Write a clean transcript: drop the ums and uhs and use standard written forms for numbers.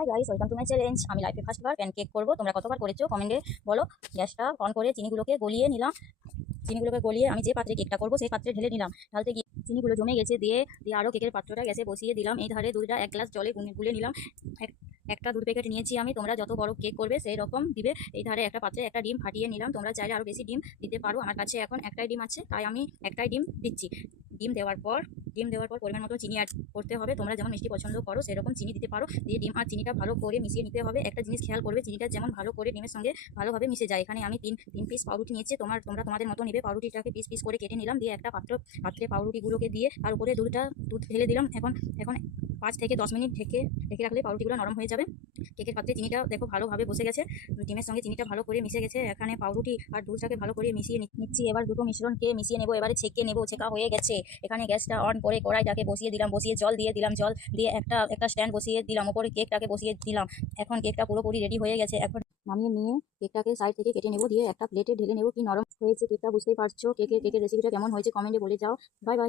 Hi guys, welcome to my challenge. আমি লাইফে ফার্স্টবার pancake করবো। তোমরা কতবার করেছো কমেন্টে বলো। গ্যাসটা অন করে চিনিগুলোকে গলিয়ে নিলাম। চিনিগুলোকে গলিয়ে আমি যে পাত্রে কেকটা করবো সেই পাত্রে ঢেলে নিলাম। ঢালতে গিয়ে চিনিগুলো জমে গেছে, দিয়ে দিয়ে আরও কেকের পাত্রটা গ্যাসে বসিয়ে দিলাম। এই ধারে দুধটা 1 গ্লাস জলে গুলে নিলাম। একটা দুধ প্যাকেট নিয়েছি আমি। তোমরা যত বড় কেক করবে সেই রকম দিবে। এই ধারে একটা পাত্রে একটা ডিম ফাটিয়ে নিলাম। তোমরা চাইলে আরও বেশি ডিম দিতে পারো। আমার কাছে এখন একটাই ডিম আছে, তাই আমি একটাই ডিম দিচ্ছি। ডিম দেওয়ার পর পরিমাণ মতো চিনি অ্যাড করতে হবে। তোমরা যেমন মিষ্টি পছন্দ করো সেরকম চিনি দিতে পারো। দিয়ে ডিম আর চিনিটা ভালো করে মিশিয়ে নিতে হবে। একটা জিনিস খেয়াল করবে, চিনিটা যেমন ভালো করে ডিমের সঙ্গে ভালোভাবে মিশে যায়। এখানে আমি তিন পিস পাউরুটি নিয়েছি। তোমরা তোমাদের মতো নেবে। পাউরুটিটাকে পিস পিস করে কেটে নিলাম। দিয়ে একটা পাত্রে পাউরুটিগুলোকে দিয়ে তার উপরে দুধ ঢেলে দিলাম। এখন 5 থেকে 10 মিনিট ঢেকে রাখলে পাউরুটিগুলো নরম হয়ে যাবে। কেকের পাত্রে চিনিটা দেখো ভালোভাবে বসে গেছে। ডিমের সঙ্গে চিনিটা ভালো করে মিশে গেছে। এখানে পাউরুটি আর দুধটাকে ভালো করে মিশিয়ে নিচ্ছি। এবার দুটো মিশ্রণকে মিশিয়ে নেবো। এবারে ছেঁকে নেবো। ছেঁকা হয়ে গেছে। এখানে গ্যাসটা অন করে কড়াইটাকে বসিয়ে দিলাম। বসিয়ে জল দিয়ে দিলাম। জল দিয়ে একটা স্ট্যান্ড বসিয়ে দিলাম। ওপরে কেকটাকে বসিয়ে দিলাম। এখন কেকটা পুরোপুরি রেডি হয়ে গেছে। এখন নামিয়ে নিয়ে কেকটাকে সাইড থেকে কেটে নেবো। দিয়ে একটা প্লেটে ঢেলে নেবো। কি নরম হয়েছে কেকটা বুঝতেই পারছো। কেকের রেসিপিটা কেমন হয়েছে কমেন্টে বলে যাও। Bye bye.